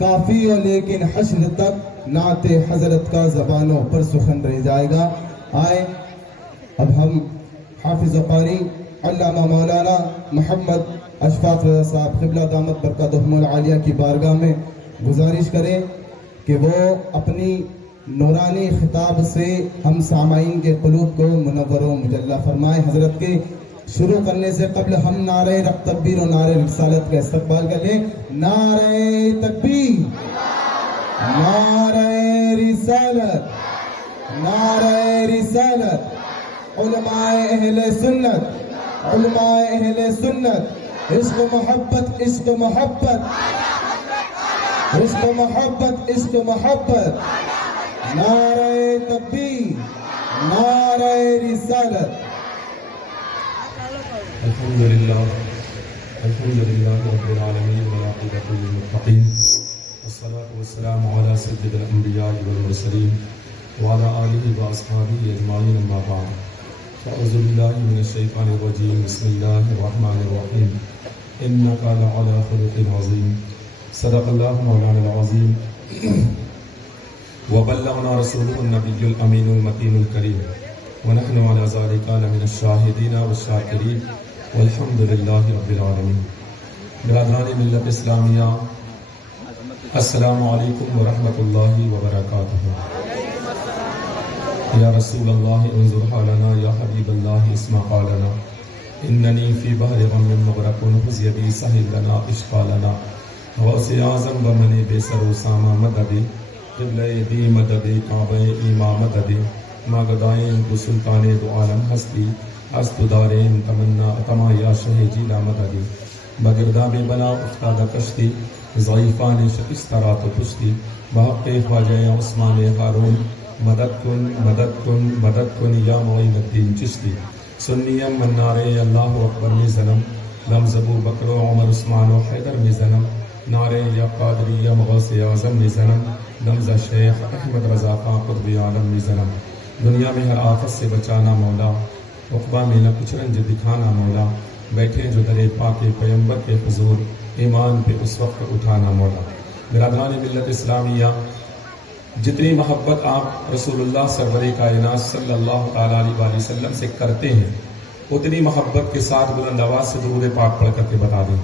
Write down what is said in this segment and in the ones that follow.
کافی ہے لیکن حشر تک نعت حضرت کا زبانوں پر سخن رہ جائے گا. آئے اب ہم حافظ قاری علامہ مولانا محمد اشفاق رضا صاحب قبلہ دامت برکاتہم العالیہ کی بارگاہ میں گزارش کریں کہ وہ اپنی نورانی خطاب سے ہم سامعین کے قلوب کو منور و مجلہ فرمائیں. حضرت کے شروع کرنے سے قبل ہم نعرہ تکبیر و نعرہ رسالت کا استقبال کر لیں. نعرہ تکبیر، نعرہ رسالت، نعرہ رسالت. علماء اہل سنت، علماء اہل سنت، عشق و محبت، عشق و محبت، عشق و محبت، عشق و محبت. نعرہ تکبیر، نعرہ رسالت. الحمدللہ رب العالمین والعاقبۃ للمتقین والصلاة والسلام علی سید الانبیاء والمرسلین وعلی آلہ واصحابہ اجمعین. اما بعد فاعوذ باللہ من الشیطان الرجیم. بسم اللہ الرحمن الرحیم. انک لعلی خلق عظیم. صدق اللہ مولانا العظیم وبلغنا رسولہ النبی الامین المتین الکریم ونحن علی ذلک لمن الشاہدین والشاکرین والحمد للہ رب العالمین. برادران ملت اسلامیہ، السلام علیکم ورحمۃ اللہ وبرکاتہ. یا رسول اللہ انظر حالنا، یا حبیب اللہ اسمع قالنا، اننی فی بحر غم مغرق خذ یدی سہل لنا اشقالنا. غوث اعظم بمن بے سر و سامہ مدد، قبلہ دی مدد، کعبہ ایما مدد. ما گدائیں کو سلطان دو عالم ہستی، ہست داریں تمنا اتما یا شہ جیلا مددی. بگردہ بے بلا افتادہ کشتی، ضعیفان شکست رات و پشتی. بحق خواجہ عثمان ہارون، مدد کن مدد کن مدد کن یا معین الدین چشتی. سنیم من نعرے اللہ اکبر میں ظلم، لمز ابو بکر و عمر عثمان و حیدر میں ظلم. نعرے یا قادری یا غوث اعظم میں ظلم، لمز شیخ احمد رضا خان قطب عالم میں ظلم. دنیا میں ہر آفت سے بچانا مولا، عقبہ میں نہ کچھ رنج دکھانا مولا. بیٹھے جو در پاک پیمبر کے حضور، ایمان پہ اس وقت اٹھانا مولا. برادران ملت اسلامیہ، جتنی محبت آپ رسول اللہ سرور کائنات صلی اللہ تعالیٰ علیہ وسلم سے کرتے ہیں، اتنی محبت کے ساتھ بلند آواز سے درود پاک پڑھ کر کے بتا دیں.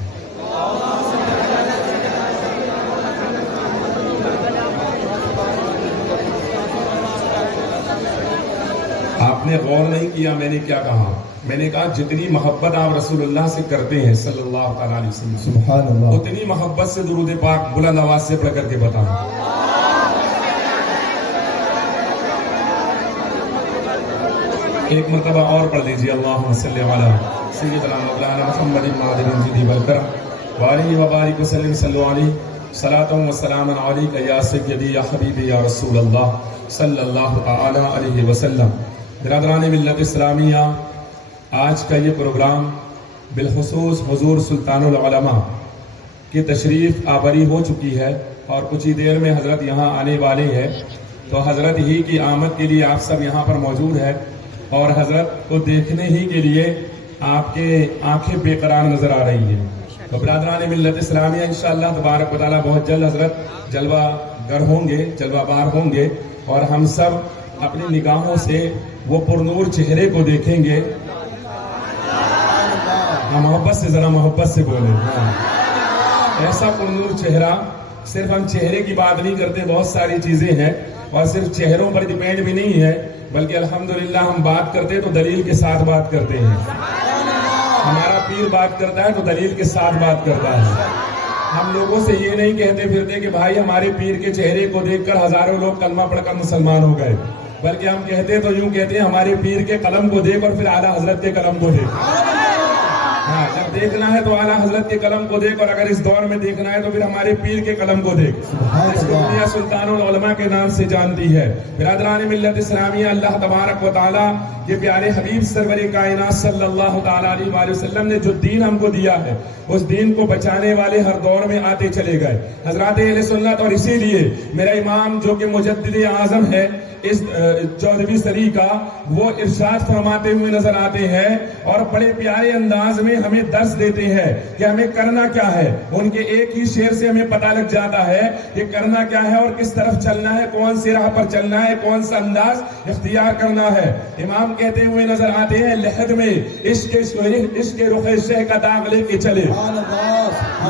آپ نے غور نہیں کیا میں نے کیا کہا. میں نے کہا جتنی محبت آپ رسول اللہ سے کرتے ہیں صلی اللہ تعالیٰ علیہ وسلم، سبحان اللہ، اتنی محبت سے درود پاک بلند آواز سے پڑھ کر کے بتائیں. ایک مرتبہ اور پڑھ لیجیے. اللہم صلی علی سیدنا مولانا محمد المعدن جدی والکرم وآلہ وبارک وسلم. صلی علیہ صلاۃ و سلام علیک یا سیدی یا حبیبی یا رسول اللہ صلی اللہ تعالی علیہ وسلم. برادران ملت اسلامیہ، آج کا یہ پروگرام بالخصوص حضور سلطان العلماء کی تشریف آوری ہو چکی ہے اور کچھ ہی دیر میں حضرت یہاں آنے والے ہیں. تو حضرت ہی کی آمد کے لیے آپ سب یہاں پر موجود ہیں اور حضرت کو دیکھنے ہی کے لیے آپ کے آنکھیں بے قرار نظر آ رہی ہیں. تو برادران ملت اسلامیہ، انشاءاللہ تبارک و تعالیٰ بہت جلد حضرت جلوہ گر ہوں گے، جلوہ بار ہوں گے اور ہم سب اپنی نگاہوں سے وہ پرنور چہرے کو دیکھیں گے. محبت سے، ذرا محبت سے بولیں. ایسا پرنور چہرہ، صرف ہم چہرے کی بات نہیں کرتے، بہت ساری چیزیں ہیں اور صرف چہروں پر ڈیپینڈ بھی نہیں ہے، بلکہ الحمدللہ ہم بات کرتے تو دلیل کے ساتھ بات کرتے ہیں. ہمارا پیر بات کرتا ہے تو دلیل کے ساتھ بات کرتا ہے. ہم لوگوں سے یہ نہیں کہتے پھرتے کہ بھائی ہمارے پیر کے چہرے کو دیکھ کر ہزاروں لوگ کلمہ پڑھ کر مسلمان ہو گئے، بلکہ ہم کہتے تو یوں کہتے ہیں ہمارے پیر کے قلم کو دیکھ اور پھر اعلیٰ حضرت کے قلم کو دیکھ. ہاں، جب دیکھنا ہے تو اعلیٰ حضرت کے قلم کو دیکھ، اور اگر اس دور میں دیکھنا ہے تو پھر ہمارے پیر کے قلم کو دیکھ، جس کو دنیا سلطان العلماء کے نام سے جانتی ہے. برادران ملت اسلامیہ، اللہ تبارک و تعالیٰ یہ پیارے حبیب سرور کائنات صلی اللہ تعالیٰ علیہ وآلہ وسلم نے جو دین ہم کو دیا ہے، اس دین کو بچانے والے ہر دور میں آتے چلے گئے حضرات اہل سنت. اور اسی لیے میرا امام جو کہ مجدد اعظم ہے اس 14ویں صدی کا، وہ ارشاد فرماتے ہوئے نظر آتے ہیں اور بڑے پیارے انداز میں ہمیں درس دیتے ہیں کہ ہمیں کرنا کیا ہے. ان کے ایک ہی شعر سے ہمیں پتہ لگ جاتا ہے کہ کرنا کیا ہے اور کس طرف چلنا ہے, کون سی راہ پر چلنا ہے, کون سا انداز اختیار کرنا ہے. امام کہتے ہوئے نظر آتے ہیں لحد میں عشق رخ شہ کا داغ لے کے چلے.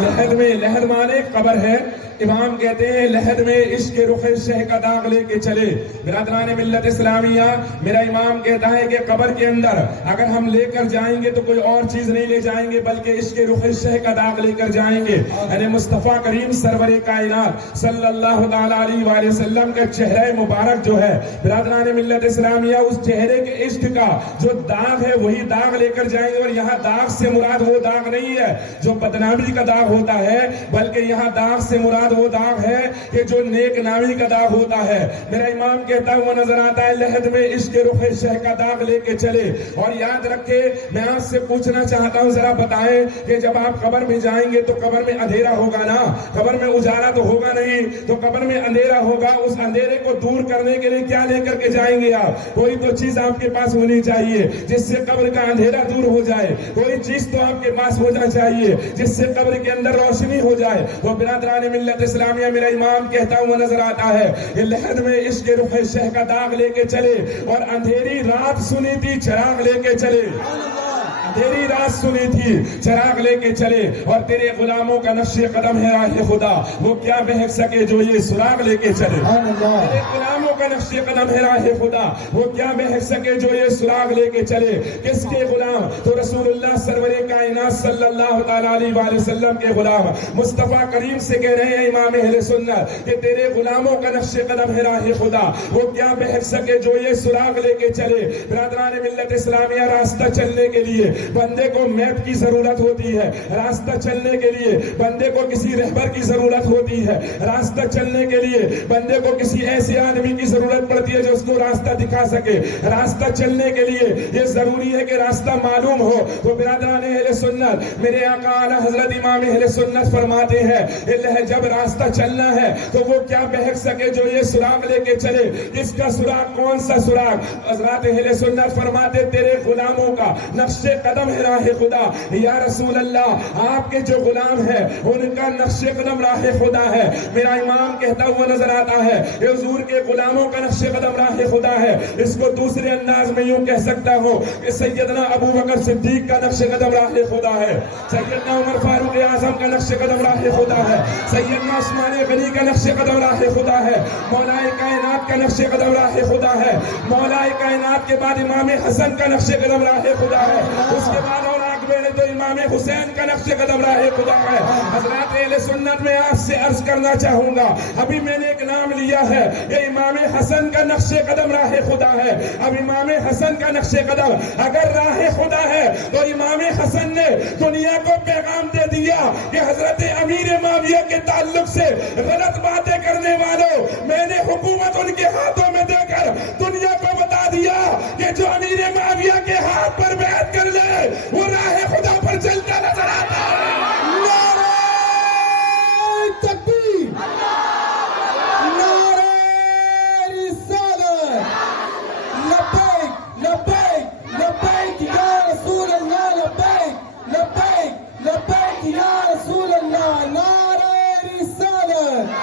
لحد میں, لحد مانے قبر ہے. امام کہتے ہیں لحد میں عشق رخ شہ کا داغ لے کے چلے. برادران ملت اسلامیہ, میرا امام کہتا ہے کہ قبر کے اندر اگر ہم لے کر جائیں گے تو کوئی اور چیز نہیں لے جائیں گے بلکہ عشق رخ شہ کا داغ لے کر جائیں گے. یعنی مصطفیٰ کریم سرور کائنات صلی اللہ تعالیٰ علیہ وآلہ وسلم کا چہرہ مبارک جو ہے, برادران ملت اسلامیہ, اس چہرے کے عشق کا جو داغ ہے وہی داغ لے کر جائیں گے. اور یہاں داغ سے مراد وہ داغ نہیں ہے جو بدنامی کا داغ ہوتا ہے, بلکہ یہاں داغ سے مراد وہ داغ ہے کہ جو نیک نامی کا داغ ہوتا ہے. میرا امام کہتا ہوا نظر آتا ہے لحد میں عشق رخ شہ کا داغ لے کے چلے. اور یاد رکھے, میں آپ سے پوچھنا چاہتا ہوں, ذرا بتائیں کہ جب آپ قبر میں جائیں گے تو قبر میں اندھیرا ہوگا نا, قبر میں اجالا تو ہوگا نہیں, تو قبر میں اندھیرا ہوگا. اس اندھیرے کو دور کرنے کے لیے کیا لے کر کے جائیں گے آپ؟ کوئی تو چیز آپ کے پاس ہونی چاہیے جس سے قبر کا اندھیرا دور ہو جائے. کوئی چیز تو آپ کے پاس ہونا چاہیے جس سے قبر کے اندر روشنی ہو جائے. وہ برادران ملت اسلامیہ, میرا امام کہتا ہوا نظر آتا ہے کہ لحد میں عشق رخ شہ کا داغ لے کے چلے اور اندھیری رات سنی تھی چراغ لے کے چلے. اندھیری رات سنی تھی چراغ لے کے چلے. اور تیرے غلاموں کا نقش قدم ہے راہ خدا, وہ کیا بہک سکے جو یہ سراغ لے کے چلے. تیرے غلاموں کا نقش قدم ہے راہ خدا, وہ کیا بہک سکے جو یہ سراغ لے کے چلے. کس کے غلام؟ تو رسول اللہ سرور کائنات صلی اللہ تعالیٰ علیہ وآلہ وسلم کے غلام مصطفیٰ کریم سے کہہ رہے ہیں امام اہل سنت کہ تیرے غلاموں کا نقش قدم ہے راہ خدا, وہ کیا بہک سکے جو یہ سراغ لے کے چلے. برادران ملت اسلامیہ, راستہ چلنے کے لیے بندے کو میپ کی ضرورت ہوتی ہے. راستہ چلنے کے لیے بندے کو کسی رہبر کی ضرورت ہوتی ہے. راستہ چلنے کے لیے بندے کو کسی ایسے آدمی کی ضرورت پڑتی ہے جو اس کو راستہ دکھا سکے. راستہ چلنے کے لیے یہ ضروری ہے کہ راستہ معلوم ہو. تو برادران اہل سنت, میرے آقا اعلیٰ حضرت امام اہل سنت فرماتے ہیں جب راستہ چلنا ہے تو وہ کیا بہک سکے جو یہ سراغ لے کے چلے. اس کا سراغ کون سا سراغ؟ حضرات اہل سنت فرماتے تیرے غلاموں کا نقش قدم ہے راہ خدا. یا رسول اللہ, آپ کے جو غلام ہیں ان کا نقش قدم راہ خدا ہے. میرا امام کہتا ہوا نظر آتا ہے حضور کے غلاموں کا نقش قدم راہ خدا ہے. اس کو دوسرے انداز میں یوں کہہ سکتا ہوں کہ سیدنا ابو بکر صدیق کا نقش قدم راہ خدا ہے, سیدنا عمر فاروق اعظم کا نقش قدم راہ خدا ہے, سیدنا عثمان غنی کا نقش قدم راہ خدا ہے, مولا کائنات کا نقش قدم راہ خدا ہے, مولا کائنات کے بعد امام حسن کا نقش قدم راہ خدا ہے, اس کے بعد اور تو امام حسین کا نقش قدم راہ خدا ہے. حضرات اہل سنت, میں آپ سے عرض کرنا چاہوں گا, ابھی میں نے ایک نام لیا ہے کہ امام حسن کا نقش قدم راہ خدا ہے. اب امام حسن کا نقش قدم اگر راہ خدا ہے تو امام حسن نے دنیا کو پیغام دے دیا کہ حضرت امیر معاویہ کے تعلق سے غلط باتیں کرنے والوں, میں نے حکومت ان کے ہاتھوں میں دے کر دنیا کو بتا دیا کہ جو امیر معاویہ کے ہاتھ پر بیعت کر لے وہ راہ خدا پر چلتا نظر آتا ہے. نعرہ تکبیر, نعرہ رسالت, لبیک لبیک لبیک یا رسول اللہ, لبیک لبیک لبیک یا رسول اللہ. نعرہ رسالت.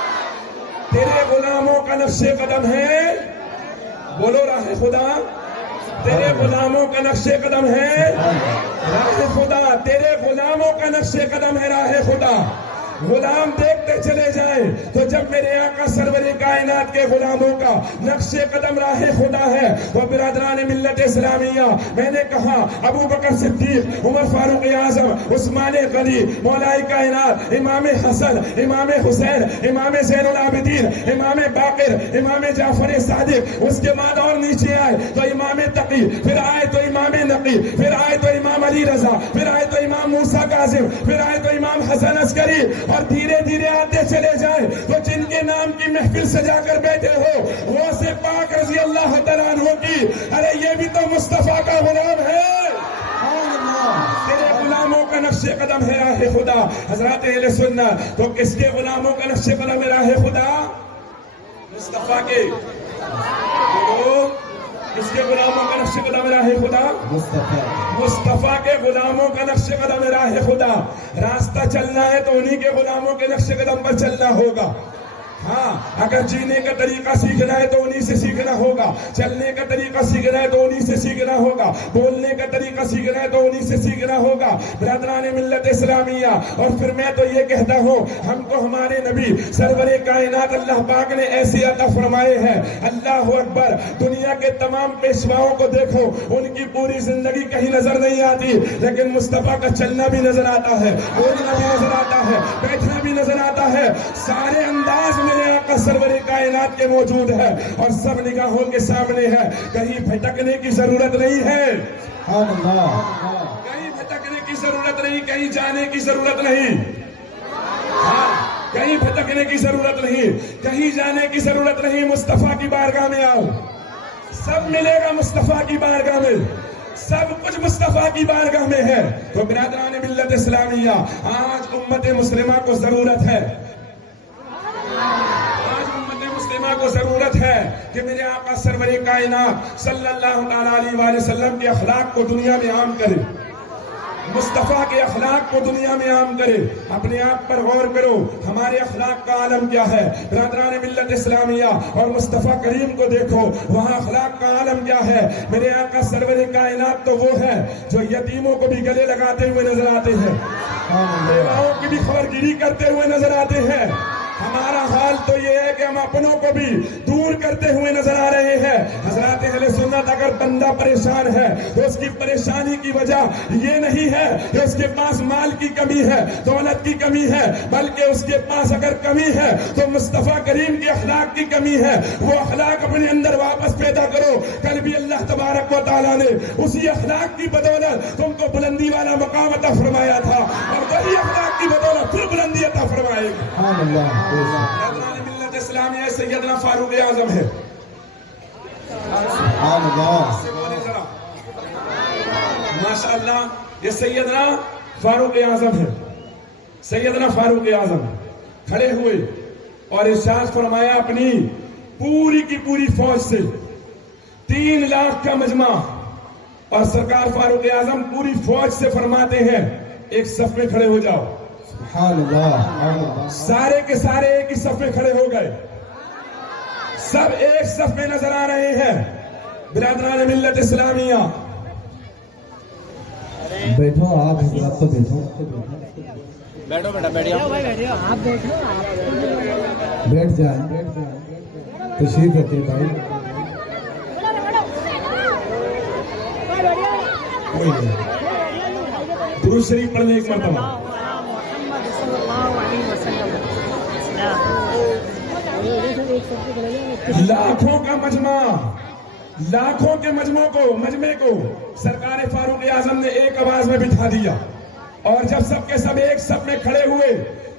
تیرے غلاموں کا نقش قدم ہے, بولو راہ خدا. تیرے غلاموں کا نقش قدم ہے راہ خدا, تیرے غلاموں کا نقش قدم ہے راہ خدا. غلام دیکھتے چلے جائیں تو جب میرے آقا سرور کائنات کے غلاموں کا نقش قدم راہ خدا ہے. وہ برادران ملت اسلامیہ, میں نے کہا ابو بکر صدیق, عمر فاروق اعظم, عثمان غنی, مولا کائنات, امام حسن, امام حسین, امام زین العابدین, امام باقر, امام جعفر صادق, اس کے بعد اور نیچے آئے تو امام تقی, پھر آئے تو امام نقی, پھر آئے تو امام علی رضا, پھر آئے تو امام موسیٰ کاظم, پھر آئے تو امام حسن عسکری, اور دھیرے دھیرے آتے چلے جائیں تو جن کے نام کی محفل سجا کر بیٹھے ہو غوث پاک رضی اللہ تعالیٰ عنہ کی, ارے یہ بھی تو مصطفیٰ کا غلام ہے. تیرے غلاموں کا نقش قدم ہے راہ خدا. حضرات اہل سنت, تو کس کے غلاموں کا نقش قدم ہے راہ خدا؟ مصطفیٰ کے. کس کے غلاموں کا نقش قدم راہ خدا؟ مصطفیٰ مصطفیٰ کے غلاموں کا نقش قدم راہ خدا. راستہ چلنا ہے تو انہی کے غلاموں کے نقش قدم پر چلنا ہوگا. ہاں اگر جینے کا طریقہ سیکھنا ہے تو انہی سے سیکھنا ہوگا, چلنے کا طریقہ سیکھنا ہے تو انہی سے سیکھنا ہوگا, بولنے کا طریقہ سیکھنا ہے تو انہی سے سیکھنا ہوگا. برادران ملت اسلامیہ, اور پھر میں تو یہ کہتا ہوں ہم کو ہمارے نبی سرور کائنات اللہ پاک نے ایسے عطا فرمائے ہیں, اللہ اکبر. دنیا کے تمام پیشواؤں کو دیکھو, ان کی پوری زندگی کہیں نظر نہیں آتی, لیکن مصطفیٰ کا چلنا بھی نظر آتا ہے, بولنا بھی نظر آتا ہے, بیٹھنا بھی نظر آتا ہے. سارے انداز میرے آقا سرور کائنات کے موجود ہے اور سب نگاہوں کے سامنے ہے. کہیں بھٹکنے کی ضرورت نہیں ہے, سبحان اللہ. کہیں بھٹکنے کی ضرورت نہیں, کہیں جانے کی ضرورت نہیں. ہاں کہیں بھٹکنے کی ضرورت نہیں, کہیں جانے کی ضرورت نہیں. مصطفیٰ کی بارگاہ میں آؤ, سب ملے گا مصطفیٰ کی بارگاہ میں, سب کچھ مصطفیٰ کی بارگاہ میں ہے. تو برادران ملت اسلامیہ, آج امت مسلمہ کو ضرورت ہے, کو ضرورت ہے کہ میرے آقا سرور کائنات صلی اللہ علیہ وآلہ وسلم کے اخلاق کو دنیا میں عام کرے, مصطفیٰ کے اخلاق کو دنیا میں عام کرے. اپنے آپ پر غور کرو, ہمارے اخلاق کا عالم کیا ہے؟ برادران ملت اسلامیہ, اور مصطفیٰ کریم کو دیکھو, وہاں اخلاق کا عالم کیا ہے؟ میرے آقا سرور کائنات تو وہ ہے جو یتیموں کو بھی گلے لگاتے ہوئے نظر آتے ہیں, بیواؤں کی بھی خبرگیری کرتے ہوئے نظر آتے ہیں. ہمارا حال تو یہ ہے کہ ہم اپنوں کو بھی دور کرتے ہوئے نظر آ رہے ہیں. حضرات اہل سنت, اگر بندہ پریشان ہے تو اس کی پریشانی کی وجہ یہ نہیں ہے کہ اس کے پاس مال کی کمی ہے, دولت کی کمی ہے, بلکہ اس کے پاس اگر کمی ہے تو مصطفیٰ کریم کے اخلاق کی کمی ہے. وہ اخلاق اپنے اندر واپس پیدا کرو. کل بھی اللہ تبارک و تعالیٰ نے اسی اخلاق کی بدولت تم کو بلندی والا مقام عطا فرمایا تھا, اور وہی اخلاق کی بدولت پھر بلندی عطا فرمائے گا. سبحان اللہ. برادران ملت اسلامیہ, سیدنا فاروق اعظم ہے. سبحان اللہ. ماشاءاللہ, یہ سیدنا فاروق اعظم ہے. سیدنا فاروق اعظم کھڑے ہوئے اور ارشاد فرمایا اپنی پوری کی پوری فوج سے 3 لاکھ کا مجمع, اور سرکار فاروق اعظم پوری فوج سے فرماتے ہیں ایک صف میں کھڑے ہو جاؤ. سبحان اللہ. سارے کے سارے ایک ہی صف میں کھڑے ہو گئے, سب ایک صف میں نظر آ رہے ہیں. برادران ملت اسلامیہ, بیٹھو آپ حضرات, تو بیٹھو, بیٹھو بیٹا, بیٹھو آپ بیٹھو, بیٹھ جائیں, تشریف رکھیں بھائی. درود شریف پڑھنے ایک مرتبہ. لاکھوں کا مجمع, لاکھوں کے مجمع کو سرکار فاروق اعظم نے ایک آواز میں بٹھا دیا, اور جب سب کے سب ایک صف میں کھڑے ہوئے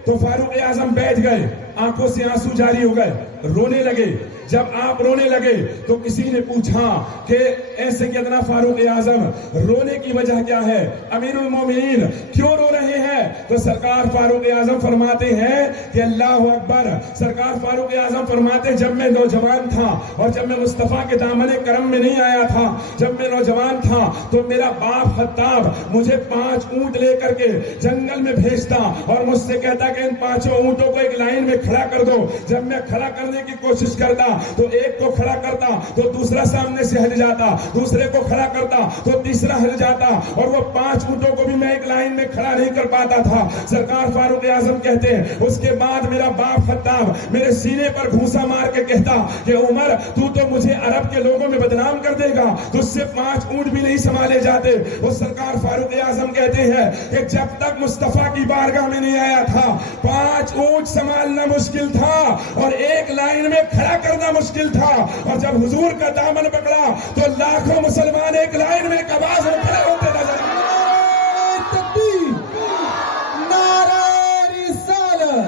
تو فاروق اعظم بیٹھ گئے, آنکھوں سے آنسو جاری ہو گئے, رونے لگے. جب آپ رونے لگے تو کسی نے پوچھا کہ اے سیدنا فاروق اعظم, رونے کی وجہ کیا ہے؟ امیر المومنین کیوں رو رہے ہیں؟ تو سرکار فاروق اعظم فرماتے ہیں کہ اللہ اکبر. سرکار فاروق اعظم فرماتے ہیں جب میں نوجوان تھا اور جب میں مصطفیٰ کے دامن کرم میں نہیں آیا تھا, جب میں نوجوان تھا تو میرا باپ خطاب مجھے 5 اونٹ لے کر کے جنگل میں بھیجتا اور مجھ سے کہتا کہ ان 5 اونٹوں کو ایک لائن میں کھڑا کر دو. جب میں کھڑا کرنے کی کوشش کرتا تو ایک کو کھڑا کرتا تو دوسرا سامنے سے ہٹ جاتا, دوسرے کو کھڑا کرتا تو تیسرا ہٹ جاتا, اور وہ 5 اونٹوں کو بھی میں ایک لائن میں کھڑا نہیں کر پاتا تھا. سرکار فاروق اعظم کہتے ہیں اس کے بعد میرا باپ خطاب میرے سینے پر گھوسا مار کے کہتا کہ عمر تو مجھے عرب کے لوگوں میں بدنام کر دے گا, تجھ سے 5 اونٹ بھی نہیں سنبھالے جاتے. وہ سرکار فاروق اعظم کہتے ہیں کہ جب تک مصطفیٰ کی بارگاہ میں نہیں آیا تھا 5 اونٹ سنبھالنا مشکل تھا اور ایک لائن میں کھڑا کرنا مشکل تھا, اور جب حضور کا دامن پکڑا تو لاکھوں مسلمان ایک لائن میں ایک آواز میں کھڑے ہوتے نظر آئے. تکبیر, نعرہ رسالت,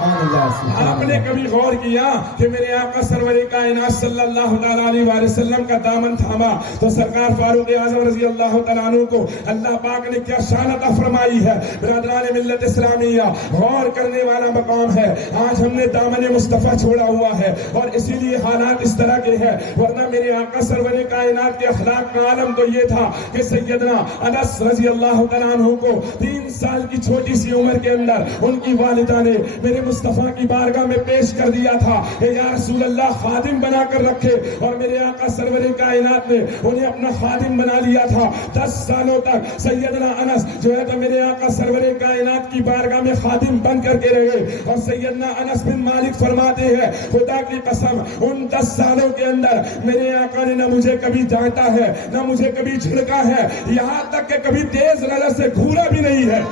آپ نے کبھی غور کیا کہ میرے آقا سرور کائنات صلی اللہ تعالیٰ علیہ وسلم کا دامن تھاما تو سرکار فاروق اعظم رضی اللہ تعالیٰ عنہ کو اللہ پاک نے کیا شان عطا فرمائی ہے؟ برادران ملت اسلامیہ، غور کرنے والا مقام ہے۔ آج ہم نے دامن مصطفیٰ چھوڑا ہوا ہے اور اسی لیے حالات اس طرح کے ہیں، ورنہ میرے آقا سرور کائنات کے اخلاق کا عالم تو یہ تھا کہ سیدنا انس رضی اللہ تعالیٰ عنہ کو 3 سال کی چھوٹی سی عمر کے اندر ان کی والدہ نے میرے مصطفیٰ کی بارگاہ میں پیش کر دیا تھا کہ یا رسول اللہ خادم بنا کر رکھے، اور میرے آقا سرور کائنات نے انہیں اپنا خادم بنا لیا تھا۔ 10 سالوں تک سیدنا انس جو ہے تو میرے آقا سرور کائنات کی بارگاہ میں خادم بن کر کے رہے، اور سیدنا انس بن مالک فرماتے ہیں خدا کی قسم ان 10 سالوں کے اندر میرے آقا نے نہ مجھے کبھی ڈانٹا ہے نہ مجھے کبھی جھڑکا ہے، یہاں تک کہ کبھی تیز نظر سے گھورا بھی نہیں ہے۔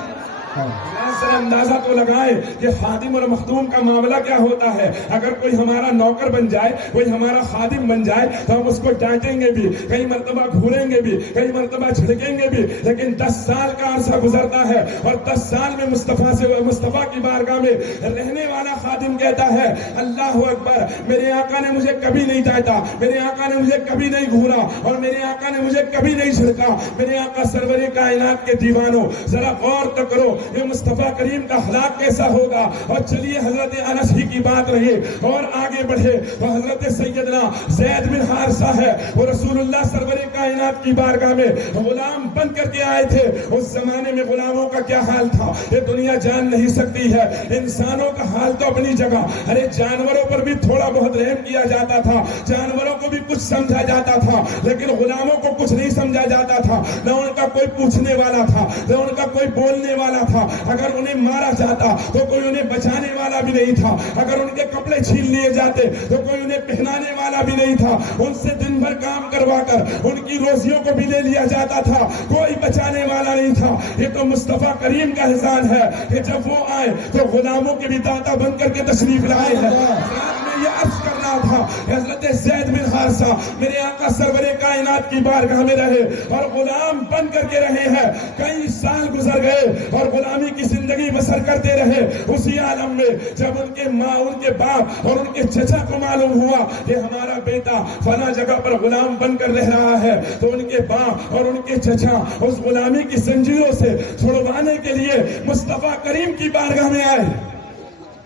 ذرا اندازہ تو لگائیں کہ خادم اور مخدوم کا معاملہ کیا ہوتا ہے۔ اگر کوئی ہمارا نوکر بن جائے، کوئی ہمارا خادم بن جائے تو ہم اس کو ڈانٹیں گے بھی، کئی مرتبہ گھوریں گے بھی، کئی مرتبہ جھڑکیں گے بھی، لیکن 10 سال کا عرصہ گزرتا ہے اور 10 سال میں مصطفیٰ کی بارگاہ میں رہنے والا خادم کہتا ہے اللہ اکبر، میرے آقا نے مجھے کبھی نہیں ڈانٹا، میرے آقا نے مجھے کبھی نہیں گھورا، اور میرے آقا نے مجھے کبھی نہیں جھڑکا۔ میرے آقا سرور کائنات کے دیوانوں ذرا غور تو کرو یہ مصطفیٰ کریم کا اخلاق کیسا ہوگا۔ اور چلیے حضرت انس ہی کی بات رہی اور آگے بڑھے تو حضرت سیدنا زید بن حارثہ ہے، وہ رسول اللہ سرور کائنات کی بارگاہ میں غلام بن کر کے آئے تھے۔ اس زمانے میں غلاموں کا کیا حال تھا یہ دنیا جان نہیں سکتی ہے۔ انسانوں کا حال تو اپنی جگہ، ارے جانوروں پر بھی تھوڑا بہت رحم کیا جاتا تھا، جانوروں کو بھی کچھ سمجھا جاتا تھا، لیکن غلاموں کو کچھ نہیں سمجھا جاتا تھا، نہ ان کا کوئی پوچھنے والا تھا نہ ان کا کوئی بولنے والا تھا۔ اگر انہیں مارا جاتا تو کوئی انہیں بچانے والا بھی نہیں تھا، اگر ان کے کپڑے چھین لیے جاتے تو کوئی انہیں پہنانے والا بھی نہیں تھا، ان سے دن بھر کام کروا کر ان کی روزیوں کو بھی لے لیا جاتا تھا، کوئی بچانے والا نہیں تھا۔ یہ تو مصطفیٰ کریم کا احسان ہے کہ جب وہ آئے تو غلاموں کے بھی داتا بن کر کے تشریف لائے ہیں۔ یہ عرض کرنا تھا حضرت زید بن حارثہ میرے آقا سرور کائنات کی بارگاہ میں رہے اور غلام بن کر کے رہے ہیں، کئی سال گزر گئے اور غلامی کی زندگی بسر کرتے رہے۔ اسی عالم میں جب ان کے ماں، ان کے باپ اور ان کے چچا کو معلوم ہوا کہ ہمارا بیٹا فلاں جگہ پر غلام بن کر رہ رہا ہے، تو ان کے باپ اور ان کے چچا اس غلامی کی زنجیروں سے چھڑوانے کے لیے مصطفیٰ کریم کی بارگاہ میں آئے،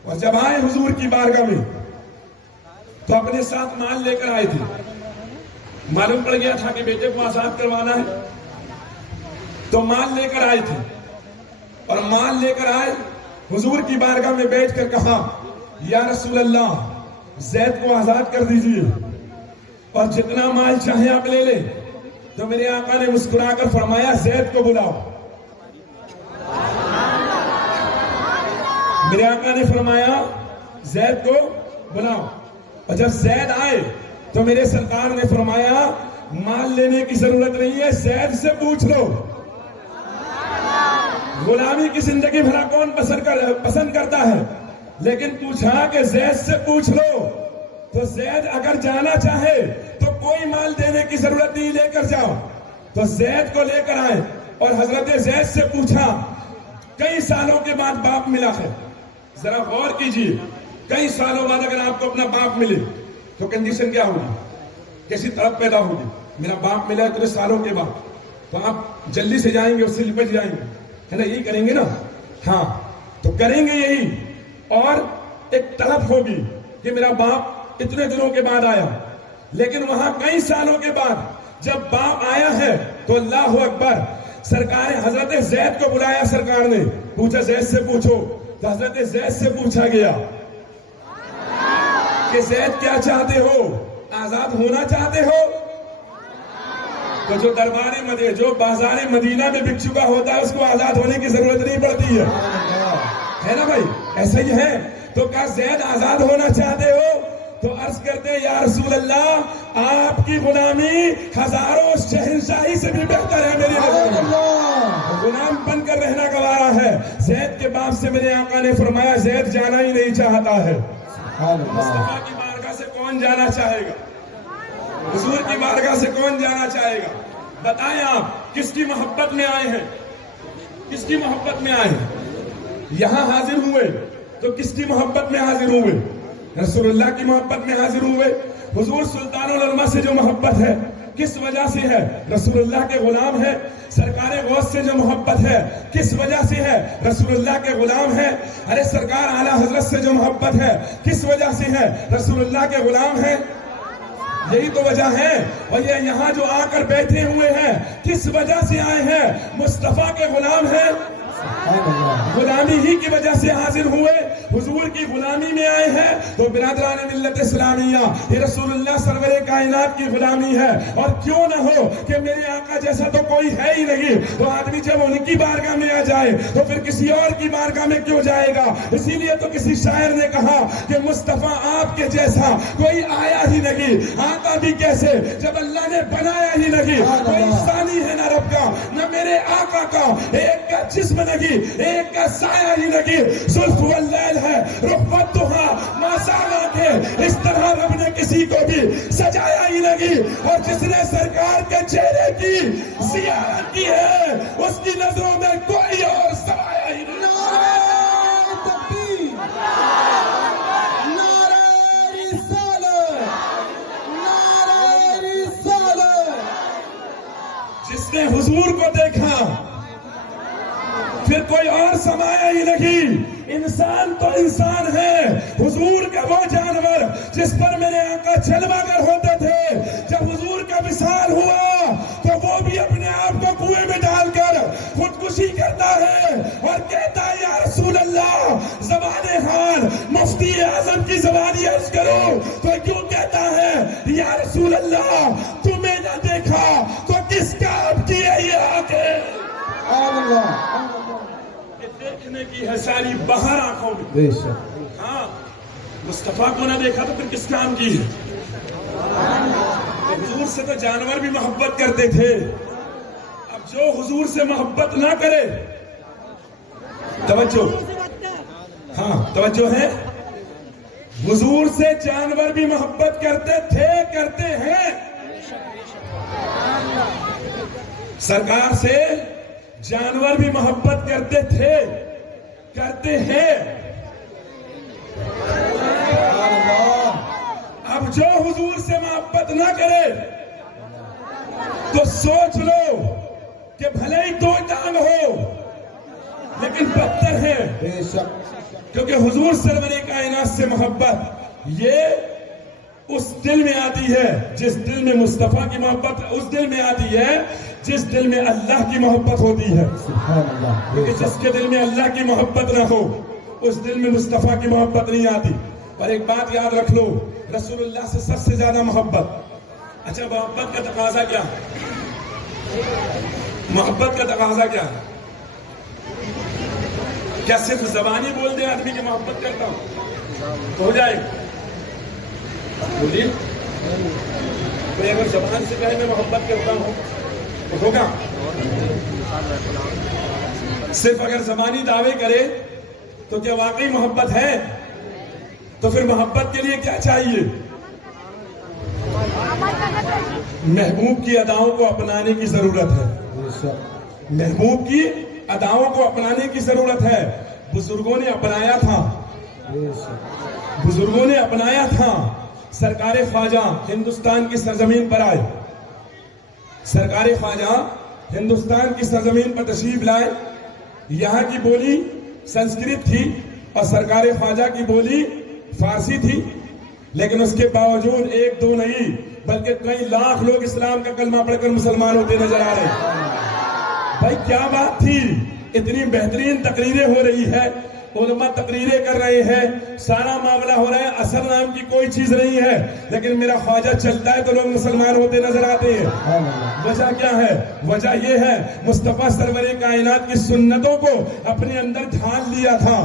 اور جب آئے حضور کی بارگاہ میں تو اپنے ساتھ مال لے کر آئے تھے۔ معلوم پڑ گیا تھا کہ بیٹے کو آزاد کروانا ہے تو مال لے کر آئے تھے، اور مال لے کر آئے حضور کی بارگاہ میں بیٹھ کر کہا یا رسول اللہ زید کو آزاد کر دیجئے اور جتنا مال چاہے آپ لے لیں۔ تو میرے آقا نے مسکرا کر فرمایا زید کو بلاؤ۔ میرے آقا نے فرمایا زید کو بلاؤ، اور جب زید آئے تو میرے سرکار نے فرمایا مال لینے کی ضرورت نہیں ہے، زید سے پوچھ لو۔ غلامی کی زندگی بھلا کون پسند کرتا ہے، لیکن پوچھا کہ زید سے پوچھ لو، تو زید اگر جانا چاہے تو کوئی مال دینے کی ضرورت نہیں، لے کر جاؤ۔ تو زید کو لے کر آئے اور حضرت زید سے پوچھا، کئی سالوں کے بعد باپ ملا ہے، ذرا غور کیجئے، کئی سالوں بعد اگر آپ کو اپنا باپ ملے تو کنڈیشن کیا ہوگی، کیسی طرف پیدا ہوگی؟ میرا باپ ملا اتنے سالوں کے بعد تو آپ جلدی سے جائیں گے، اس سے لپٹ جائیں گے، ہے نا؟ یہی کریں گے نا؟ ہاں تو کریں گے یہی، اور ایک طلب ہوگی کہ میرا باپ اتنے دنوں کے بعد آیا، لیکن وہاں کئی سالوں کے بعد جب باپ آیا ہے تو اللہ اکبر، سرکار حضرت زید کو بلایا، سرکار نے پوچھا زید سے پوچھو، تو حضرت زید سے پوچھا گیا کہ زید کیا چاہتے ہو، آزاد ہونا چاہتے ہو؟ تو جو جو بازار مدینہ میں بک چکا ہوتا ہے اس کو آزاد ہونے کی ضرورت نہیں پڑتی ہے نا بھائی؟ ایسا ہی ہے۔ تو کیا زید آزاد ہونا چاہتے ہو؟ تو عرض کرتے ہیں یا رسول اللہ آپ کی غلامی ہزاروں شہنشاہی سے بھی بہتر ہے، میری نظر میں غلام بن کر رہنا گوارا ہے۔ زید کے باپ سے میرے آقا نے فرمایا زید جانا ہی نہیں چاہتا ہے۔ مصطفیٰ کی بارگاہ سے کون جانا چاہے گا؟ حضور کی بارگاہ سے کون جانا چاہے گا؟ بتائیں آپ کس کی محبت میں آئے ہیں، کس کی محبت میں آئے ہیں؟ یہاں حاضر ہوئے تو کس کی محبت میں حاضر ہوئے؟ رسول اللہ کی محبت میں حاضر ہوئے. حضور سلطان العلماء سے جو محبت ہے کس وجہ سے ہے؟ رسول اللہ کے غلام ہے. سرکار غوث سے جو محبت ہے کس وجہ سے ہے؟ رسول اللہ کے غلام ہے. ارے سرکار اعلیٰ حضرت سے جو محبت ہے کس وجہ سے ہے؟ رسول اللہ کے غلام ہے. یہی تو وجہ ہے. اور یہ یہاں جو آ کر بیٹھے ہوئے ہیں کس وجہ سے آئے ہیں؟ مصطفیٰ کے غلام ہیں. غلامی ہی کی وجہ سے حاضر ہوئے, حضور کی غلامی میں آئے ہیں. تو برادران ملت اسلامیہ, یہ رسول اللہ سرور کائنات کی غلامی ہے. اور کیوں نہ ہو کہ میرے آقا جیسا تو کوئی ہے ہی نہیں, تو آدمی جب ان کی بارگاہ میں آ جائے تو پھر کسی اور کی بارگاہ میں کیوں جائے گا؟ اسی لیے تو کسی شاعر نے کہا کہ مصطفیٰ آپ کے جیسا کوئی آیا ہی نہیں. آقا بھی کیسے جب اللہ نے بنایا ہی نہیں. کوئی ثانی ہے نہ رب کا نہ میرے آقا کا, ایک کا جسم نہیں, ایک کا سایہ ہی نہیں. زلف واللیل ہے رخوت دہا ماسانا کے, اس طرح رب نے کسی کو بھی سجایا ہی نہیں. اور جس نے سرکار کے چہرے کی زیارت کی ہے اس کی نظروں میں کوئی اور سایہ ہی نہیں. نعرہ تکبیر, نعرہ رسالت, نعرہ رسالت. جس نے حضور کو دیکھا پھر کوئی اور سمایا ہی نہیں. انسان تو انسان ہے, حضور کا وہ جانور جس پر میرے آقا چلوا کر ہوتے تھے. جب حضور کا وصال ہوا تو وہ بھی اپنے آپ کو کنویں میں ڈال کر خودکشی کرتا ہے اور کہتا ہے یا رسول اللہ, زبان حال مفتی اعظم کی زبانی عرض کرو تو کیوں کہتا ہے یا رسول اللہ تمہیں نہ دیکھا تو کس کا اب کی ہے یہ آنکھیں؟ دیکھنے کی ہے ساری بہار آنکھوں میں. بے شک. ہاں, مصطفیٰ کو نہ دیکھا تو پھر کس کام کی ہے؟ حضور سے تو جانور بھی محبت کرتے تھے. اب جو حضور سے محبت نہ کرے, توجہ, ہاں توجہ ہے, حضور سے جانور بھی محبت کرتے تھے, کرتے ہیں. سرکار سے جانور بھی محبت کرتے تھے, کرتے ہیں. اب جو حضور سے محبت نہ کرے تو سوچ لو کہ بھلے ہی دو ٹانگ ہو لیکن پتھر ہے. بے شک. کیونکہ حضور سرور کائنات سے محبت یہ اس دل میں آتی ہے جس دل میں مصطفیٰ کی محبت, اس دل میں آتی ہے جس دل میں اللہ کی محبت ہوتی ہے. سبحان اللہ. کیونکہ جس کے دل میں اللہ کی محبت نہ ہو اس دل میں مصطفیٰ کی محبت نہیں آتی. اور ایک بات یاد رکھ لو, رسول اللہ سے سب سے زیادہ محبت. اچھا, محبت کا تقاضا کیا؟ محبت کا تقاضا کیا ہے؟ کیا صرف زبانی بول دے آدمی کہ محبت کرتا ہوں تو ہو جائے؟ بولیے, کوئی اگر زبان سے کہے میں محبت کرتا ہوں تو ہوگا؟ صرف اگر زبانی دعوے کرے تو کیا واقعی محبت ہے؟ تو پھر محبت کے لیے کیا چاہیے؟ محبوب کی اداؤں کو اپنانے کی ضرورت ہے. بے شک. محبوب کی اداؤں کو اپنانے کی ضرورت ہے. بزرگوں نے اپنایا تھا, بے شک. بزرگوں نے اپنایا تھا. سرکار خواجہ ہندوستان کی سرزمین پر آئے, سرکار خواجہ ہندوستان کی سرزمین پر تشریف لائے. یہاں کی بولی سنسکرت تھی اور سرکار خواجہ کی بولی فارسی تھی, لیکن اس کے باوجود ایک دو نہیں بلکہ کئی لاکھ لوگ اسلام کا کلمہ پڑھ کر مسلمان ہوتے نظر آ رہے ہیں. بھائی کیا بات تھی, اتنی بہترین تقریریں ہو رہی ہے, علماء تقریریں کر رہے ہیں, سارا معاملہ ہو رہا ہے, اثر نام کی کوئی چیز نہیں ہے, لیکن میرا خواجہ چلتا ہے تو لوگ مسلمان ہوتے نظر آتے ہیں. وجہ کیا ہے؟ وجہ یہ ہے مصطفیٰ سرور کائنات کی سنتوں کو اپنے اندر ڈھال لیا تھا.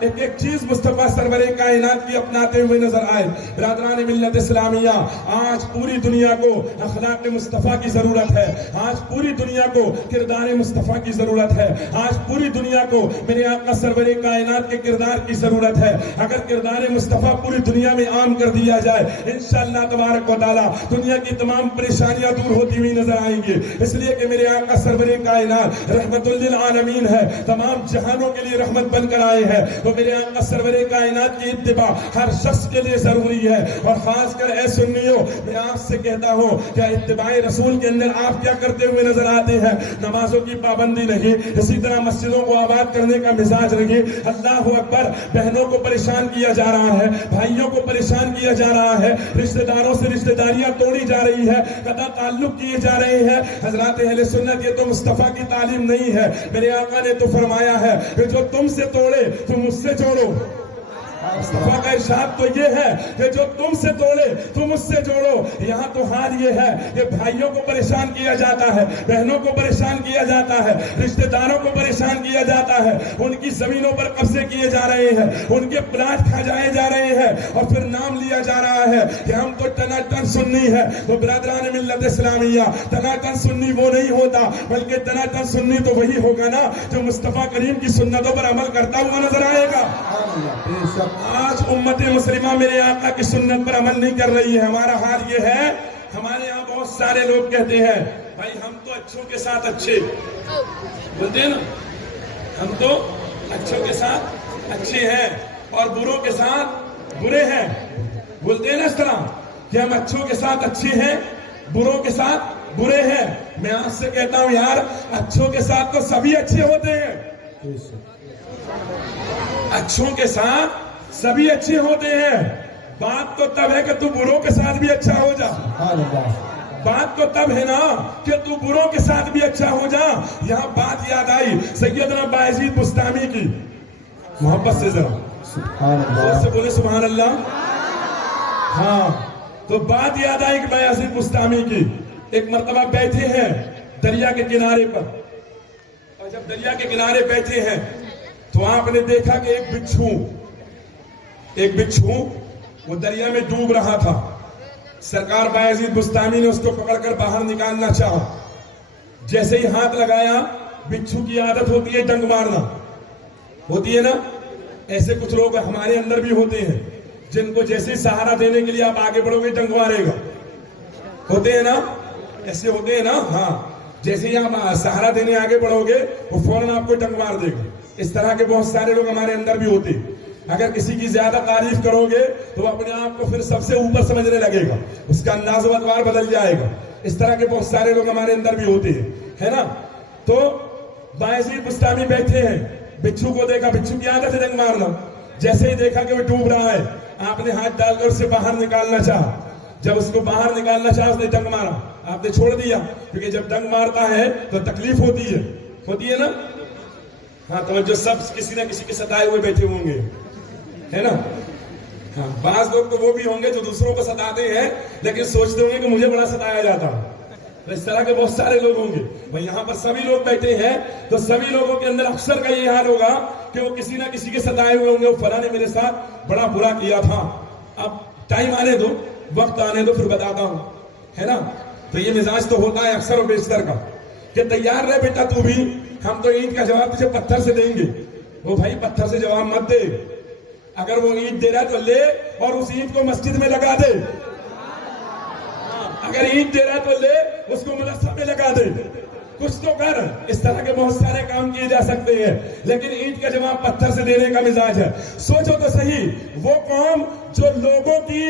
ایک ایک چیز مصطفیٰ سرور کائنات کی اپناتے ہوئے نظر آئے. برادران ملت اسلامیہ, آج پوری دنیا کو اخلاق مصطفیٰ کی ضرورت ہے, آج پوری دنیا کو کردار مصطفیٰ کی ضرورت ہے, آج پوری دنیا کو میرے آقا سرور کائنات کے کردار کی ضرورت ہے. اگر کردار مصطفیٰ پوری دنیا میں عام کر دیا جائے انشاءاللہ تبارک و تعالی دنیا کی تمام پریشانیاں دور ہوتی ہوئی نظر آئیں گی. اس لیے کہ میرے آقا سرور کائنات رحمت للعالمین ہے, تمام جہانوں کے لیے رحمت بن کر آئے ہیں. وہ میرے آقا سرور کائنات کی اتباع ہر شخص کے لیے ضروری ہے. اور خاص کر اے سنیوں میں آپ سے کہتا ہوں کہ اتباع رسول کے اندر آپ کیا کرتے ہوئے نظر آتے ہیں؟ نمازوں کی پابندی نہیں, اسی طرح مسجدوں کو آباد کرنے کا مزاج نہیں. اللہ اکبر, بہنوں کو پریشان کیا جا رہا ہے, بھائیوں کو پریشان کیا جا رہا ہے, رشتہ داروں سے رشتہ داریاں توڑی جا رہی ہے, قطع تعلق کیے جا رہے ہیں. حضرات اہل سنت, یہ تو مصطفیٰ کی تعلیم نہیں ہے. میرے آقا نے تو فرمایا ہے کہ جو تم سے توڑے تم اس سے جوڑو. مصطفیٰ کا ارشاد تو یہ ہے کہ جو تم سے توڑے تم اس سے جوڑو. یہاں تو حال یہ ہے کہ بھائیوں کو پریشان کیا جاتا ہے, بہنوں کو پریشان کیا جاتا ہے, رشتہ داروں کو پریشان کیا جاتا ہے, ان کی زمینوں پر قبضے کیے جا رہے ہیں, ان کے پلاٹ کھا جائے جا رہے ہیں, اور پھر نام لیا جا رہا ہے کہ ہم تو ٹناٹن سنی ہے. تو برادران ملت اسلامیہ, ٹناٹن سنی وہ نہیں ہوتا, بلکہ ٹناٹن سنی تو وہی ہوگا نا جو مصطفیٰ کریم کی سنتوں پر عمل کرتا ہوا نظر آئے گا. آج امت مسلمہ میرے آقا کی سنت پر عمل نہیں کر رہی ہے. ہمارا حال یہ ہے, ہمارے یہاں بہت سارے لوگ کہتے ہیں بھائی ہم تو اچھوں کے ساتھ اچھے بولتے ہیں نا, ہم تو اچھوں کے ساتھ اچھے ہیں اور بروں کے ساتھ برے ہیں. بولتے ہیں نا اس طرح کہ ہم اچھوں کے ساتھ اچھے ہیں, بروں کے ساتھ برے ہیں. میں آپ سے کہتا ہوں یار, اچھوں کے ساتھ تو سبھی اچھے ہوتے ہیں, اچھوں کے ساتھ سبھی اچھے ہوتے ہیں. بات تو تب ہے کہ تو بروں کے ساتھ بھی اچھا ہو جا. بات تو تب ہے نا کہ تو بروں کے ساتھ بھی اچھا ہو جا. یہاں بات یاد آئی سیدنا بایزید بستامی کی, محبت سے ذرا سے بولے سبحان اللہ. ہاں, تو بات یاد آئی کہ بایزید بستامی کی. ایک مرتبہ بیٹھے ہیں دریا کے کنارے پر, اور جب دریا کے کنارے بیٹھے ہیں تو آپ نے دیکھا کہ ایک بچھو وہ دریا میں ڈوب رہا تھا. سرکار بایزید بستامی نے اس کو پکڑ کر باہر نکالنا چاہا. جیسے ہی ہاتھ لگایا, بچھو کی عادت ہوتی ہے ڈنگ مارنا, ہوتی ہے نا. ایسے کچھ لوگ ہمارے اندر بھی ہوتے ہیں جن کو جیسے سہارا دینے کے لیے آپ آگے بڑھو گے ڈنگ مارے گا. ہوتے ہیں نا, ایسے ہوتے ہیں نا. ہاں, جیسے ہی آپ سہارا دینے آگے بڑھو گے وہ فوراً آپ کو ڈنگ مار دے گا. اس طرح کے بہت سارے لوگ ہمارے اندر بھی ہوتے ہیں. اگر کسی کی زیادہ تعریف کرو گے تو وہ اپنے آپ کو پھر سب سے اوپر سمجھنے لگے گا, اس کا انداز و ادوار بدل جائے گا. اس طرح کے بہت سارے لوگ ہمارے اندر بھی ہوتے ہیں, ہے نا. تو بایزید بستامی بیٹھے ہیں, بچھو کو دیکھا, بچھو کی عادت ہے ڈنگ مارنا. جیسے ہی دیکھا کہ وہ ڈوب رہا ہے, آپ نے ہاتھ ڈال کر اسے باہر نکالنا چاہا. جب اس کو باہر نکالنا چاہا, اس نے ڈنگ مارا, آپ نے چھوڑ دیا, کیونکہ جب ڈنگ مارتا ہے تو تکلیف ہوتی ہے نا. ہاں توجہ, سب کسی نہ کسی کے ستائے ہوئے بیٹھے ہوں گے, ہے نا. ہاں, بعض لوگ تو وہ بھی ہوں گے جو دوسروں کو ستاتے ہیں لیکن سوچتے ہوں گے کہ مجھے بڑا ستایا جاتا. اس طرح کے بہت سارے لوگ ہوں گے. بھائی یہاں پر سبھی لوگ بیٹھے ہیں تو سبھی لوگوں کے اندر اکثر کا یہ حال ہوگا کہ وہ کسی نہ کسی کے ستائے ہوئے ہوں گے. وہ فلاں نے میرے ساتھ بڑا برا کیا تھا, اب ٹائم آنے دو, وقت آنے دو, پھر بتاتا ہوں, ہے نا. تو یہ مزاج تو ہوتا ہے اکثر و بیشتر کا کہ تیار رہ بیٹا تو بھی, ہم تو اینٹ کا جواب تجھے پتھر سے دیں گے. وہ بھائی پتھر سے جواب مت دے, اگر وہ اینٹ دے رہا ہے تو لے اور اس اینٹ کو مسجد میں لگا دے. اگر اینٹ دے رہا ہے تو لے, اس کو مدرسہ میں لگا دے, کچھ تو کر. اس طرح کے بہت سارے کام کیے جا سکتے ہیں, لیکن اینٹ کا جواب پتھر سے دینے کا مزاج ہے. سوچو تو صحیح, وہ قوم جو لوگوں کی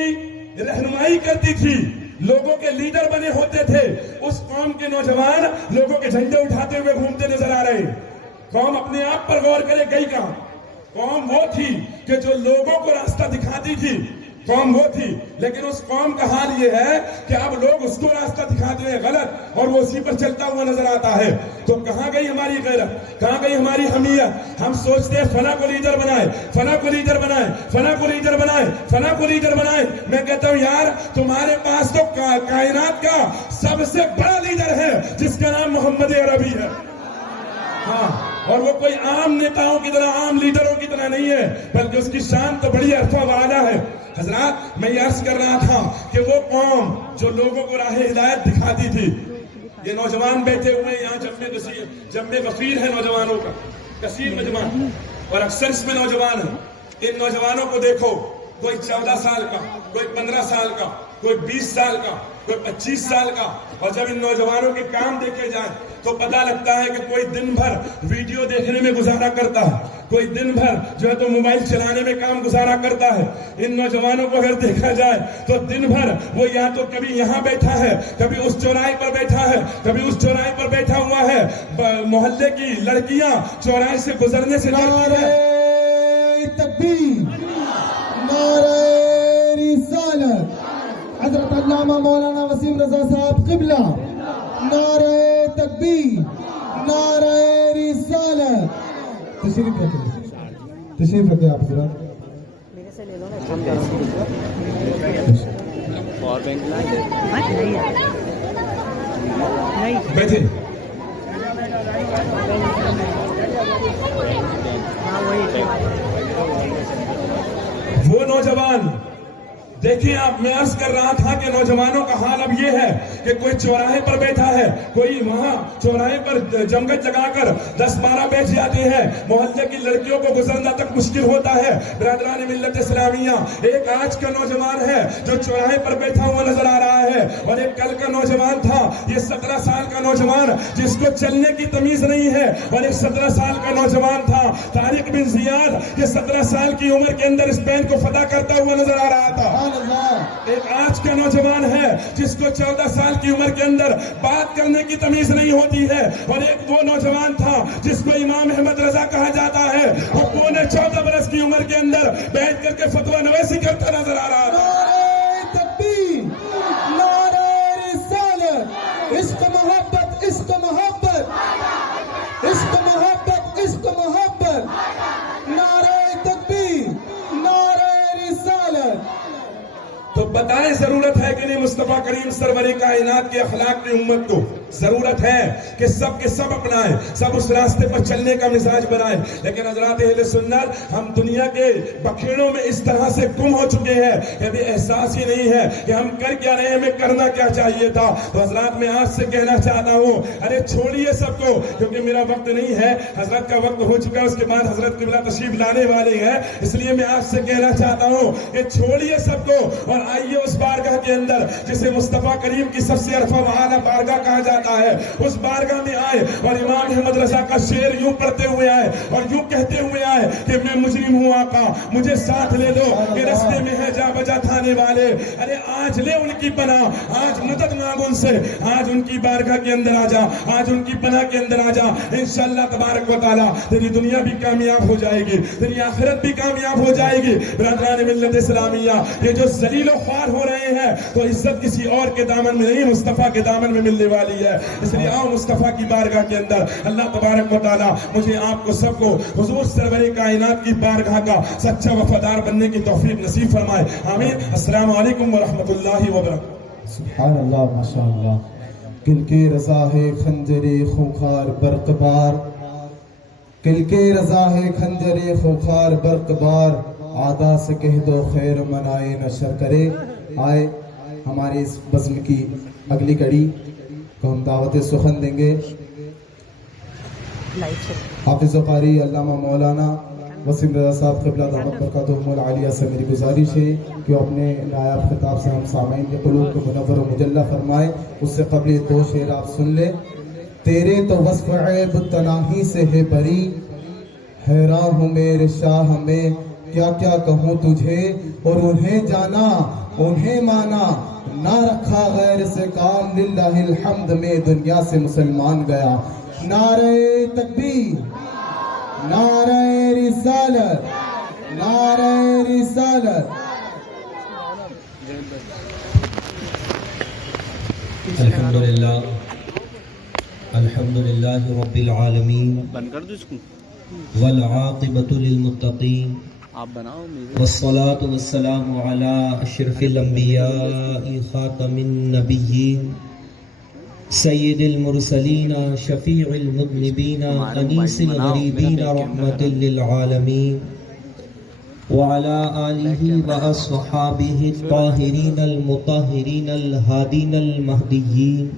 رہنمائی کرتی تھی, لوگوں کے لیڈر بنے ہوتے تھے, اس قوم کے نوجوان لوگوں کے جھنڈے اٹھاتے ہوئے گھومتے نظر آ رہے ہیں. قوم اپنے آپ پر غور کرے, گئی کہاں؟ قوم وہ تھی کہ جو لوگوں کو راستہ دکھاتی تھی, قوم وہ تھی. لیکن اس قوم کا حال یہ ہے کہ اب لوگ اس کو راستہ دکھاتے ہیں غلط, اور وہ اسی پر چلتا ہوا نظر آتا ہے. تو کہاں گئی ہماری غیرت, کہاں گئی ہماری حمیت؟ ہم سوچتے ہیں فلاں کو لیڈر بنائے, فلاں کو لیڈر بنائے, فلاں کو لیڈر بنائے, فلاں کو لیڈر بنائے. میں کہتا ہوں یار, تمہارے پاس تو کائنات کا سب سے بڑا لیڈر ہے جس کا نام محمد عربی ہے. ہاں, اور وہ کوئی عام نیتاؤں کی طرح, عام لیڈروں کی طرح نہیں ہے, بلکہ اس کی شان تو بڑی عرفہ والا ہے. حضرات, میں یہ عرض کر رہا تھا کہ وہ قوم جو لوگوں کو راہ ہدایت دکھاتی تھی, یہ نوجوان بیٹھے ہوئے یہاں, جمع غفیر ہے نوجوانوں کا, کثیر مجمع, اور اکثر اس میں نوجوان ہیں. ان نوجوانوں کو دیکھو, کوئی 14 سال کا, کوئی 15 سال کا, کوئی 20 سال کا, کوئی 25 سال کا. اور جب ان نوجوانوں کے کام دیکھے جائیں تو پتہ لگتا ہے کہ کوئی دن بھر ویڈیو دیکھنے میں گزارا کرتا ہے, کوئی دن بھر جو ہے تو موبائل چلانے میں کام گزارا کرتا ہے. ان نوجوانوں کو اگر دیکھا جائے تو دن بھر وہ یا تو کبھی یہاں بیٹھا ہے, کبھی اس چوراہے پر بیٹھا ہے, کبھی اس چوراہے پر بیٹھا ہوا ہے. محلے کی لڑکیاں چوراہے سے گزرنے سے نعرہ تکبیر, نعرہ رسالت, حضرت علامہ مولانا وسیم رضا صاحب قبلہ, نعرہ تکبیر, نعرہ رسالت. تشریف رکھیں آپ حضرات. میرے سے لے لو نا, اور بینک نہیں بیٹھے. وہ نوجوان دیکھیں آپ, میں عرض کر رہا تھا کہ نوجوانوں کا حال اب یہ ہے کہ کوئی چوراہے پر بیٹھا ہے, کوئی وہاں چوراہے پر جمگٹ لگا کر 10-12 بیٹھ جاتے ہیں. محلے کی لڑکیوں کو گزرنا تک مشکل ہوتا ہے. برادران ملت اسلامیہ, ایک آج کا نوجوان ہے جو چوراہے پر بیٹھا ہوا نظر آ رہا ہے, اور ایک کل کا نوجوان تھا, یہ 17 سال کا نوجوان جس کو چلنے کی تمیز نہیں ہے, اور ایک 17 سال کا نوجوان تھا طارق بن زیاد, یہ 17 سال کی عمر کے اندر اسپین کو فتح کرتا ہوا نظر آ رہا تھا. ایک آج کا نوجوان ہے جس کو 14 سال کی عمر کے اندر بات کرنے کی تمیز نہیں ہوتی ہے, اور ایک وہ نوجوان تھا جس کو امام احمد رضا کہا جاتا ہے, اور پونے 14 برس کی عمر کے اندر بیٹھ کر کے فتویٰ نویسی کرتا نظر آ رہا تھا. نعرہ تکبیر, نعرہ رسالت, عشق محبت, عشق محبت, عشق محبت, عشق محبت, نعرہ تکبیر, نعرہ رسالت. تو بتائیں ضرورت ہے کہ نہیں مصطفیٰ کریم سرور کائنات کے اخلاق کی امت کو؟ ضرورت ہے کہ سب کے سب اپنائیں, سب اس راستے پر چلنے کا مزاج بنائیں. لیکن حضرات اہل سنت, ہم دنیا کے بکھیڑوں میں اس طرح سے گم ہو چکے ہیں کہ ابھی احساس ہی نہیں ہے کہ ہم کر کیا رہے ہیں, ہمیں کرنا کیا چاہیے تھا. تو حضرات میں آج سے کہنا چاہتا ہوں, ارے چھوڑیے سب کو, کیونکہ میرا وقت نہیں ہے, حضرت کا وقت ہو چکا ہے. اس کے بعد حضرت قبلہ تشریف لانے والے ہیں, اس لیے میں آپ سے کہنا چاہتا ہوں کہ چھوڑیے سب کو اور آئیے اس بارگاہ کے اندر جسے مصطفیٰ کریم کی سب سے عرفہ و اعلیٰ بارگاہ کہا جاتا ہے. اس بارگاہ میں آئے اور امام احمد رضا کا شعر یوں پڑھتے ہوئے آئے اور یوں کہتے ہوئے آئے کہ میں مجرم ہوں آقا, مجھے ساتھ لے دو, کہ رستے میں ہے جا بجا تھانے والے. ارے آج لے ان کی پناہ, آج مدد مانگ ان سے, آج ان کی بارگاہ کے اندر آ جا, آج ان کی پناہ کے اندر آ جا. انشاءاللہ تبارک و تعالی تیری دنیا بھی کامیاب ہو جائے گی, تیری آخرت بھی کامیاب ہو جائے گی. برادران ملت اسلامیہ, یہ جو ذلیل و خوار ہو رہے ہیں تو عزت کسی اور کے دامن میں نہیں, مصطفیٰ کے دامن میں ملنے والی ہے. اس لیے آؤ مصطفیٰ کی بارگاہ کے اندر. اللہ تبارک و تعالی مجھے آپ کو سب کو حضور سرور کائنات کی بارگاہ کا سچا وفادار بننے کی توفیق نصیب فرمائے, آمین. السلام علیکم ورحمۃ اللہ وبرکاتہ. سبحان اللہ, ماشاء اللہ. کل کے رضا ہے خنجر خوخار برق بار, کل کے رضا ہے خنجر خوخار برق بار, عادا سے کہہ دو خیر منائے نشر کرے. آئے ہماری اس بزم کی اگلی کڑی کو ہم دعوت سخن دیں گے. حافظ قاری علامہ مولانا وسیم رضا صاحب قبلہ دامت برکاتہم العالیہ سے میری گزارش ہے کہ اپنے نایاب خطاب سے ہم سامعین کے قلوب کو منور و مجلہ فرمائے. اس سے قبل 2 شعر آپ سن لیں. تیرے تو وصف عیب تناہی سے ہے بری, حیران ہوں میرے شاہ میں کیا کیا کہوں تجھے, اور انہیں جانا انہیں مانا, نہ رکھا غیر سے کام, للہ الحمد میں دنیا سے مسلمان گیا. نعرہ تکبیر, نعرہ رسالت, نعرہ رسالت. الحمدللہ, الحمدللہ رب العالمین, بند کر دو اس کو, والعاقبۃ للمتقین, آپ بناؤ. والصلاة والسلام علی اشرف الانبیاء خاتم النبیین, سید المرسلین, شفیع المذنبین, انیس الغریبین, رحمت للعالمین, وعلى آلہ واصحابہ الطاہرین المطہرین الہادین المہدیین.